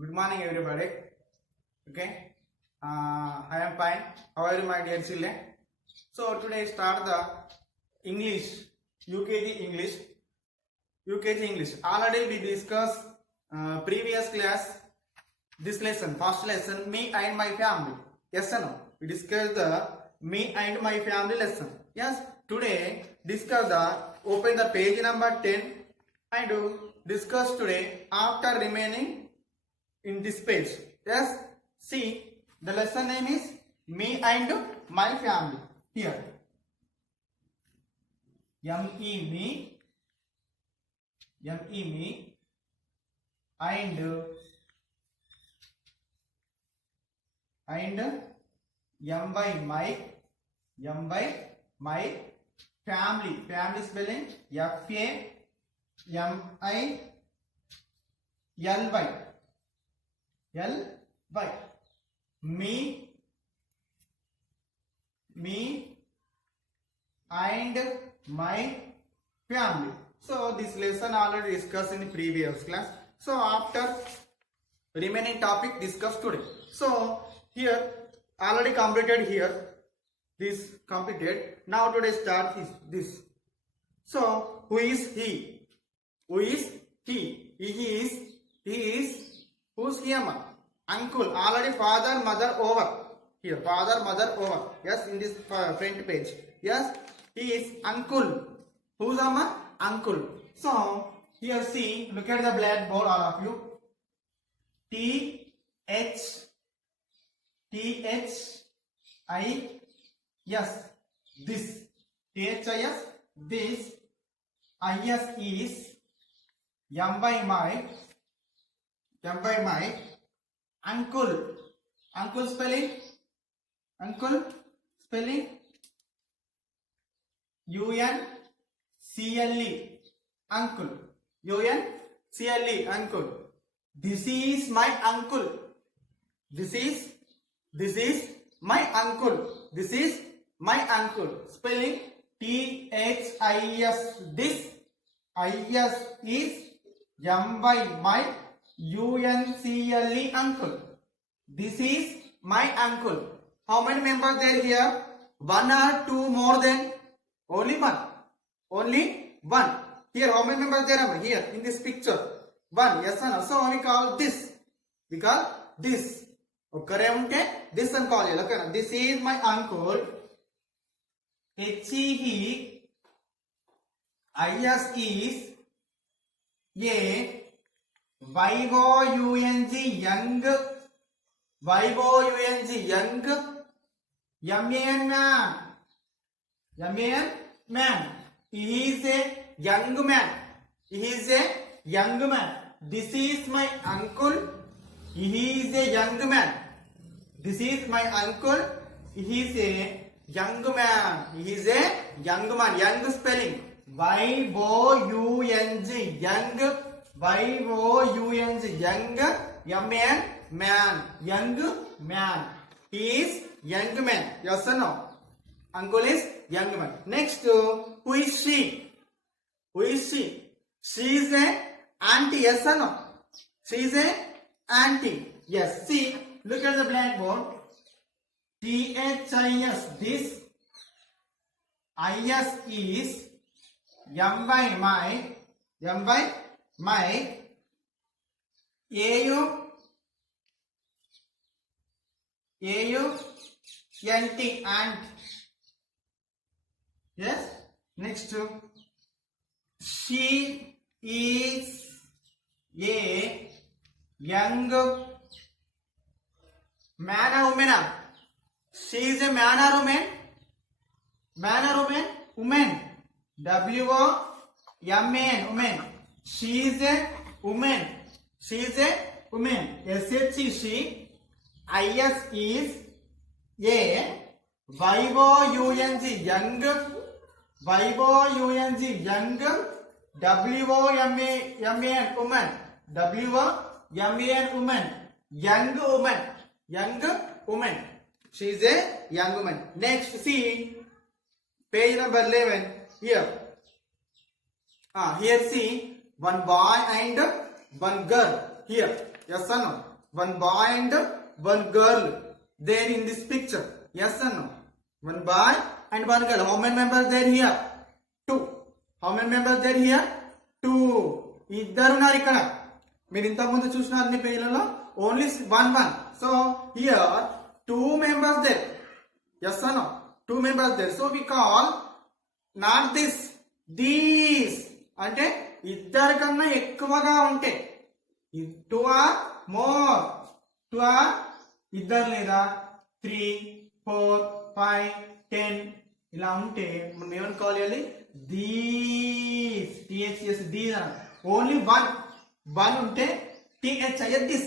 Good morning, everybody. Okay, I am fine. How are you, my dear children? So today start the English, UKG English, UKG English. Already we discussed previous class. This lesson, first lesson, me and my family. Yes or no? We discussed the me and my family lesson. Yes. Today discuss the open the page number 10 and discuss today after remaining in this page. Yes, see the lesson name is me and my family. Here me and m by my family spelling Family me and my family. So this lesson already discussed in the previous class. So after remaining topic discussed today. So here already completed here. This completed. Now today start is this. So who is he? Who is he? He is who's him? Uncle. Already father, mother over. Here father, mother over. Yes, in this front page. Yes, he is uncle. Who's uncle? So here see, look at the blackboard, all of you. THIS this THIS this IS is m by my uncle spelling UNCLE uncle uncle. This is my uncle. This is my uncle. This is my uncle. Spelling THIS. This IS is m by my UNCLE uncle. This is my uncle. How many members there here? One or two more than? Only one. Only one. Here how many members there are? Here in this picture. One. Yes or no? So we call this. We call this. Okay, this one call. Okay, this is my uncle. HEIS is a YOUNG young man. He is a young man. This is my uncle. He is a young man. This is my uncle. He is a young man. Young spelling YOUNG young man. He is young man. Yes or no? Uncle is young man. Next, who is she? She is a auntie. Yes or no? She is a auntie. Yes. See, look at the blackboard. THIS. This IS is m by my AUNT aunt. Yes. Next, she is a young man or woman. She is a man or woman? Woman. WOMAN. Woman. She is a woman. SHE. She. IS is a YOUNG young. WOMAN woman. Young woman. She is a young woman. Next, see page number 11 here. Here see one boy and one girl. Here Yes or no? One boy and one girl there in this picture. Yes or no? One boy and one girl. How many members there here? 2. How many members there here? 2. ఇద్దరు ఉన్నారు ఇక్కడ. మీరు ఇంతకు ముందు చూసిన అన్ని పేర్లలో only 1. So here 2 members there. Yes or no? 2 members there. So we call not this, these. అంటే ఇద్దరు కన్నా ఎక్కువగా ఉంటే 2 or more. 2 or ఇద్దరు లేదా 3, 4, 5, 10 ఇలా ఉంటే మనం ఏమనుకోవాలి? దీస్. THS దీస్ అన్న. ఓన్లీ 1 ఉంటే THIS this.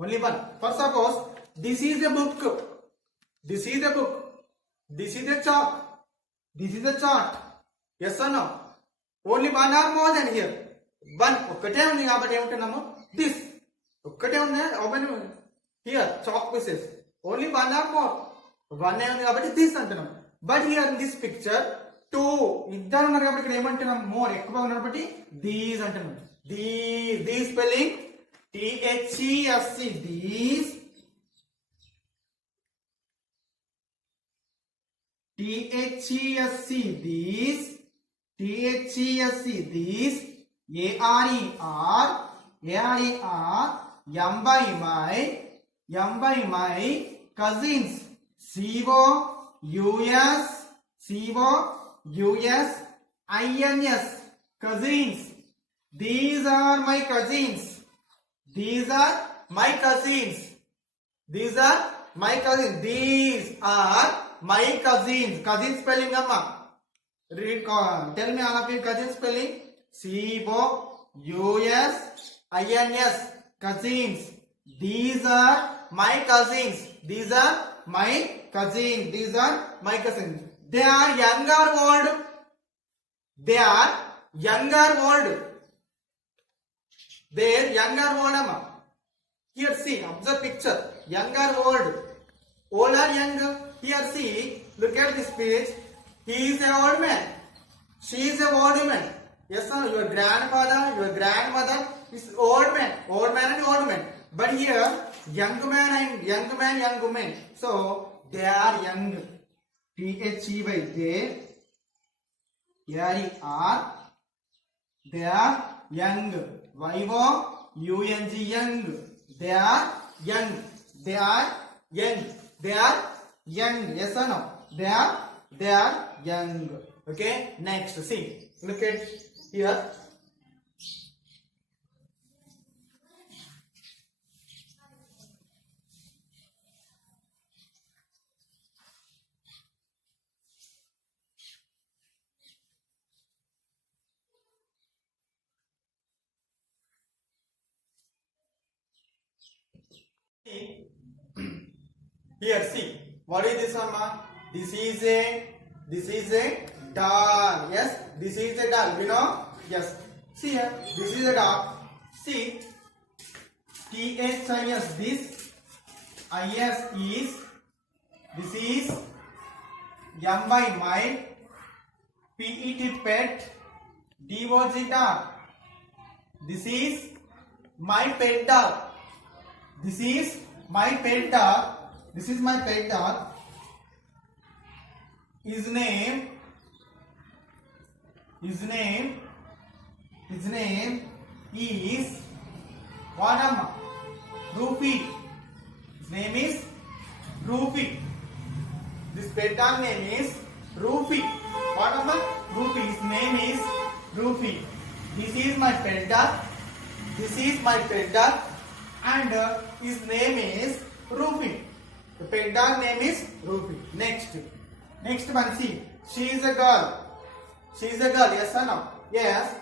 Only 1. For suppose this is a book. This is a book. This is a chalk. This is a chart. Yes or no? Only 1 or more than here. 1 ఒక్కటే ఉంది కాబట్టి ఏమంటున్నాము? This. ఒక్కటే ఉంది. Open here chalk pieces. Only 1 or more. 1 ఉంది కాబట్టి this అంటున్నాం. But here in this picture 2 ఇద్దరు ఉన్నారు కాబట్టి ఇక్కడ ఏమంటున్నాం? మోర్ ఎక్కువగా ఉన్నారు కాబట్టి దీస్ అంటున్నాం. These spelling THESC. These. THESC these. THESC these. ARER M by my cousins. COUS INS cousins. These are my cousins. These are my cousins. These are my cousins. These are my cousins. Cousin spelling amma. Read. Tell me all of you cousin spelling. COUS INS cousins. These are my cousins. These are my cousins. These are my cousins. They are young or old? They are young or old? They are young or old amma. Here see, observe picture. Young or old? Old or young? Here see, look at this page. He is an old man. She is an old woman. Yes or no? Your grandfather, your grandmother is old man. Old man and old man. But here, young man and young man, young woman. So, they are young. THE by they. ARER. They are young. YOUNG young. They are young. They are young. They are young. Yes or no? They are young. Okay. Next, see. Look at here. Here see, what is this amma? This is a dog. Yes, this is a dog. You know? Yes. See here, this is a dog. See, THIS this, IS is, this is M by my, PET pet, DOG dog. This is my pet dog. This is my pet dog. This is my pet dog. His name is what amma? Rufy. His name is Rufy. This pet dog name is Rufy. What amma? Rufy. His name is Rufy. This is my pet dog. This is my pet dog. And his name is Rufy. The pet dog name is Rufy. Next one, see. She is a girl. She is a girl. Yes or no? Yes.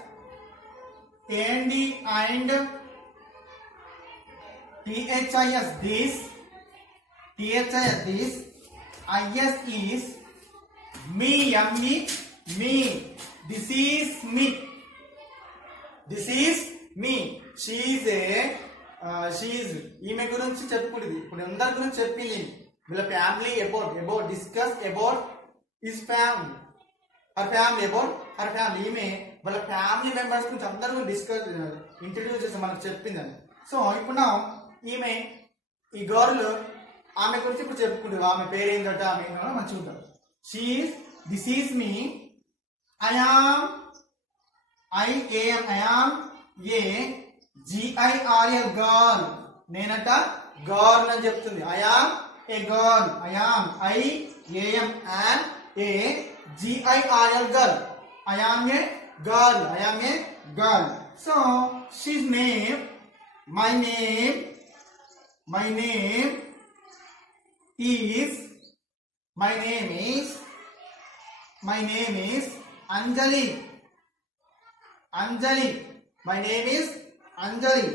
And THIS this. THIS this. IS is me. Me. This is me. This is me. She is ఈమె గురించి చెప్పుకునేది ఇప్పుడు అందరి గురించి చెప్పింది వీళ్ళ family about discuss about his family her family about her family ఈమె వాళ్ళ ఫ్యామిలీ మెంబర్స్ గురించి అందరి గురించి డిస్కస్ ఇంట్రడ్యూస్ చేసి మనకు చెప్పిందని సో ఇప్పుడు ఈమె ఈ గర్ల్ ఆమె గురించి ఇప్పుడు చెప్పుకుంటారు. ఆమె పేరు ఏంటంటే ఆమె మంచిగా ఉంటారు. This is me I am a GIRL girl. నేనట గర్ల్ అని చెప్తుంది. I am a girl. I am GIRL girl. I am a girl. So she's name, my name is Anjali. My name is Anjali.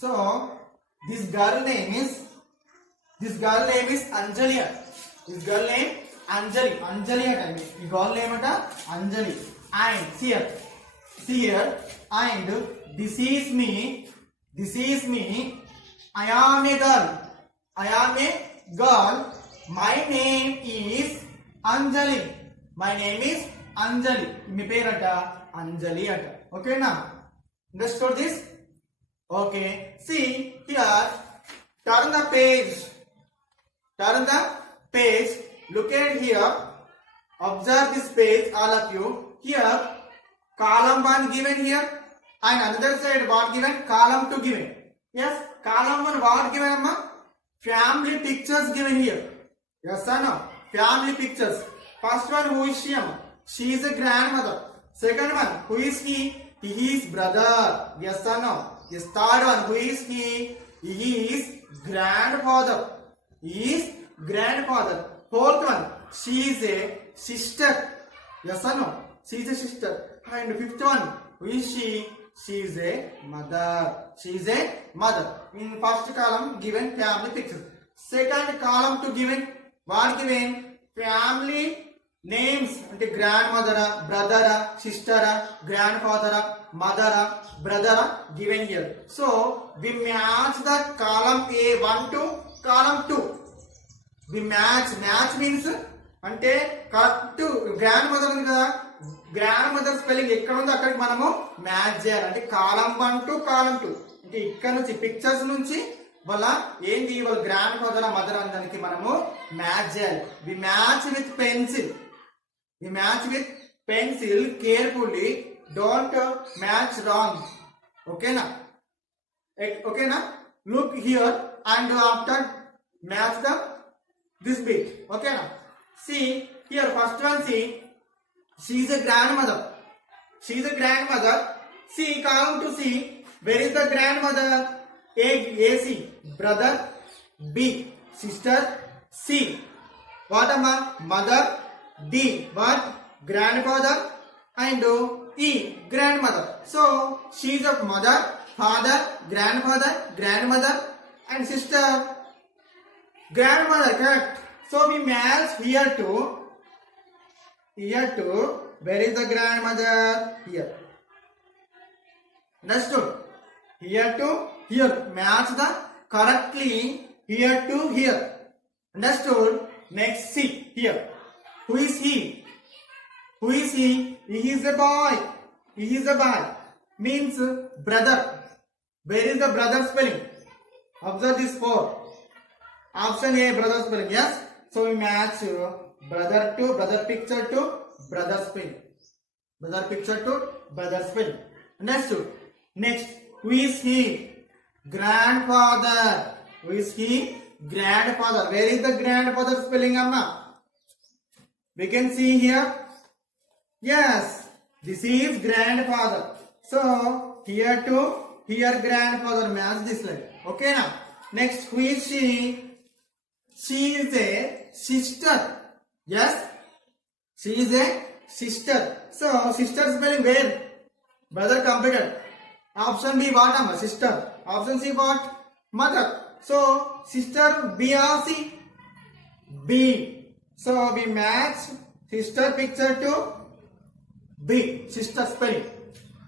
So this girl name is Anjali. This girl name Anjali. ఈ girl name ata Anjali. And here and this is me. I am a girl. My name is Anjali. మీ పేరట అంజలి అట. ఓకేనా? Understood this? Okay. See here. Turn the page. Look at here. Observe this page, all of you. Here, column 1 given here, and another side what given? Column 2 given. Yes, column 1 what given, amma? Family pictures given here. Yes or no? Family pictures. First one, who is she, amma? She is a grandmother. Second one, who is he? He is brother. Yes or no? Yes. Third one, who is he? He is grandfather. Fourth one, she is a sister. Yes or no? She is a sister. And fifth one, who is she? She is a mother. In first column given family pictures. Second column to given what given? Family names. అంటే grandmother, brother, sister, grandfather, mother, brother given here. So we match the column A1 to column 2. We match means అంటే correct grand mother ఉంది కదా, grand mother spelling ఎక్కడ ఉందో అక్కడికి మనము match చేయాలి. అంటే కాలం 1 టు కాలం 2. అంటే ఇక్కడ నుంచి పిక్చర్స్ నుంచి వాళ్ళ ఏంటి వాళ్ళ గ్రాండ్ ఫాదర్ మదర్ అందరికి మనము మ్యాచ్ చేయాలి. We match with pencil carefully. Don't match wrong. ఓకేనా? Look here and after match this bit. Okay now? See here, first one, see, she is a grandmother. See, column to see, where is the grandmother? AC, brother. B, sister. C, what amma? Mother. D, what? Grandfather. And E, grandmother. So she is a mother, father, grandmother and sister. Grandmother, correct. So we match here to where is the grandmother? Here. Understood? Here to here. Match the correctly here to here. Understood? Next, see here. Who is he? He is a boy. Means brother. Where is the brother spelling? Observe this 4. Option A, brother spelling. Yes. So we match brother picture to brother spelling. Understood? Next, who is he? Grandfather. Where is the grandfather spelling, amma? We can see here. Yes, this is grandfather. So here to here grandfather, match this line. Okay now. Next, who is she? She is a sister. Yes, she is a sister. So sister spelling where? Brother completed. Option B, what? Sister. Option C, what? Mother. So sister B or C? B. So we match sister picture to B. Sister spelling.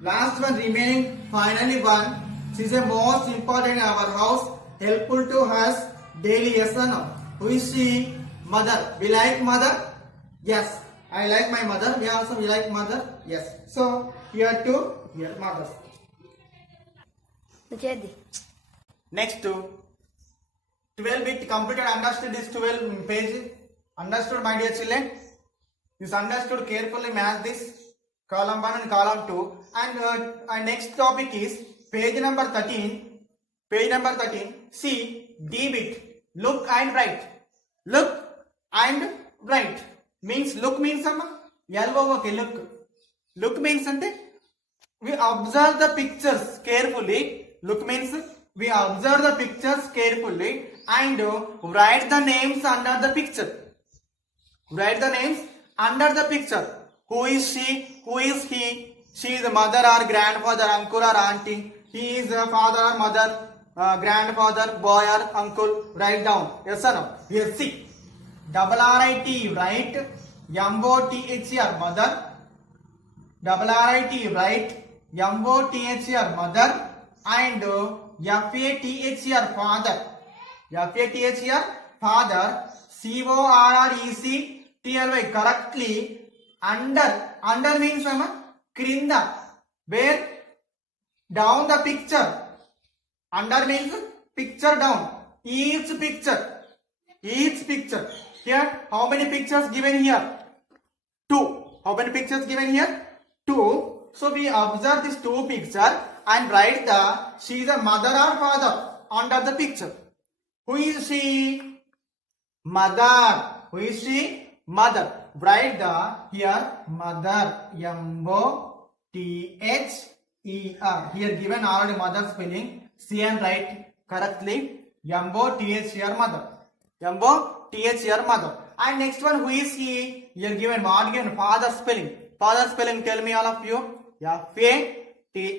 Last one remaining, finally one. She is the most important in our house. Helpful to us daily. Yes or no? Who is she? Mother. We like mother? Yes. I like my mother. We like mother? Yes. So here to here mothers. Next 12-bit computer understood this 12 page. Understood, my dear children? This understood, carefully match this column 1 and column 2. And our next topic is page number 13. Page number 13. See, D-bit. Look and write. Look and write. Means, look means L-O-O-K, look. Look means we observe the pictures carefully. Look means we observe the pictures carefully and write the names under the picture. Write the names under the picture. Who is she? Who is he? She is a mother or grandfather, uncle or auntie. He is a father or mother, grandfather, boy or uncle. Write down. Yes or no? Here, see. R-I-T, write. M-O-T-H-E-R, mother. R-I-T, write. M-O-T-H-E-R, mother. And F-A-T-H-E-R, father. F-A-T-H-E-R, father. C-O-R-R-E-C-T-L-Y, correctly. Under means krinda. Where? Down the picture. Under means picture down. Each picture. Here, how many pictures given here? 2. How many pictures given here? 2. So we observe these 2 pictures and write she is a mother or father under the picture. Who is she? Mother. Who is she? Mother. Write here mother. M-O-T-H-E-R. Here given already mother spelling. See and write correctly. M-O-T-H-E-R, mother. M-O-T-H-E-R, mother. And next one, who is he? Here given what given? Father spelling. Father spelling, tell me all of you. F-A-T-H-E-R.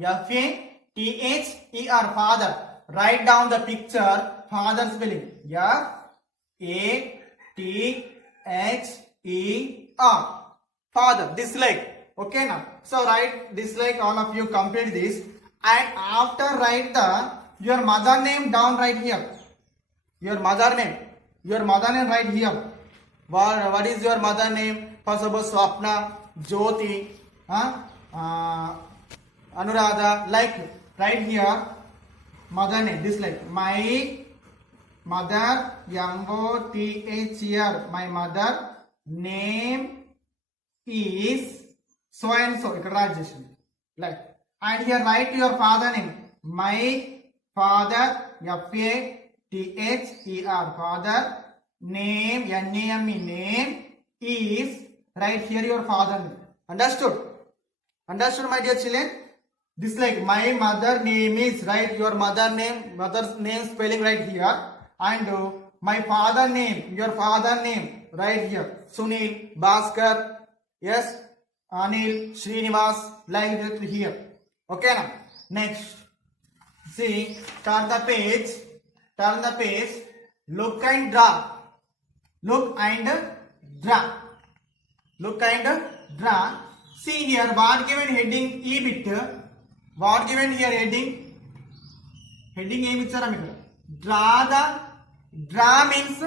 F-A-T-H-E-R, father. Write down the picture. Father spelling. F-A-T-H-E-R. Father. Dislike. Okay now. So write dislike, all of you complete this. And after write your mother name down right here. Your mother name right here. What is your mother name? First of all, Swapna, Jyoti, Anuradha. Like right here, mother name. This like my mother, M-O-T-H-E-R. My mother name is so and so. Like, and here write your father name. My father, F-A-T-H-E-R, father name, N-A-M-E, name is, right here your father name. Understood? Understood, my dear children? This like my mother name is, right, your mother's name spelling right here. And my father name, your father name right here. Sunil, Bhaskar, yes, Anil, Srinivas, like that here. Okay now. Next. See, turn the page, look and draw. Look and draw. See here, what given heading E-bit, what given here heading ఏమి ఇచ్చారా మీకు? Draw means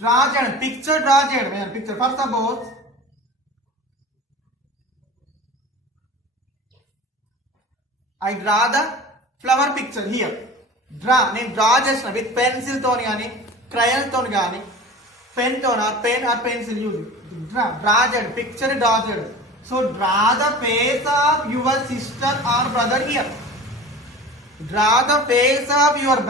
draw చేయడం, picture draw చేయడం. Picture, first suppose I draw the flower picture here. నేను draw చేసిన with pencil తోని కానీ crayon తోని కానీ పెన్ తోని pen or pencil use draw చేయడం, పిక్చర్ డ్రా చేయడం. So draw the face of your sister or brother here. Draw the face of your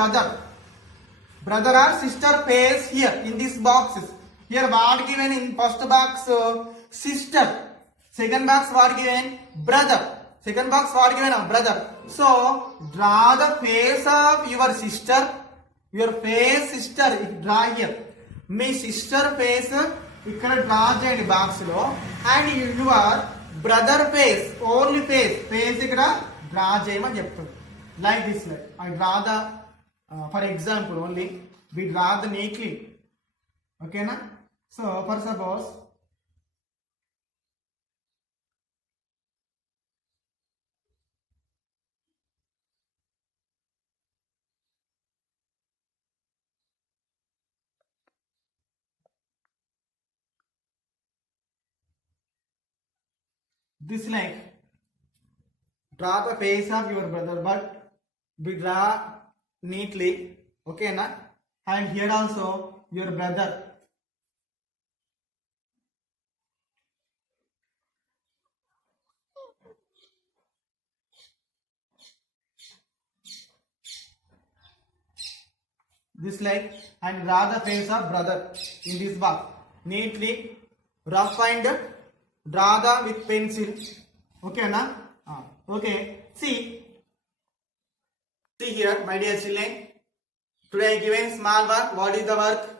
brother or sister face here in these boxes. Here what given in first box sister, second box what given brother. Second box what given brother. So draw the face of your sister. Your face sister draw here. మీ sister face ఇక్కడ draw చేయండి box లో. And your brother face, only face ఇక్కడ draw చేయమని చెప్తుంది. Like this like I draw the for example only we draw the neatly. ఓకేనా? So for suppose this like draw the face of your brother, but we draw neatly. Okay, na? And here also your brother. This like, and draw the face of brother in this box. Neatly rough and draw the with pencil. Okay, na? Okay. See here, my dear children. Today I given small work. What is the work?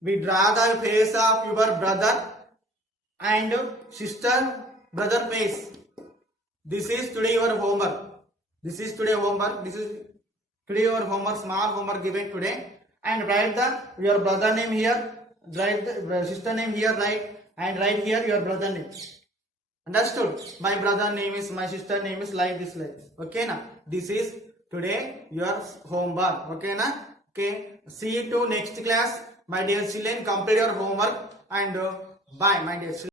We draw the face of your brother and sister brother face. This is today your homework. This is today homework. This is today your homework. Small homework given today. And write the your brother name here. Write the sister name here. Write and write here your brother name. Understood? My brother name is, my sister name is like this. Okay na? This is today your homework. Okay na? Okay. See you to next class, my dear children. Complete your homework and bye, my dear children.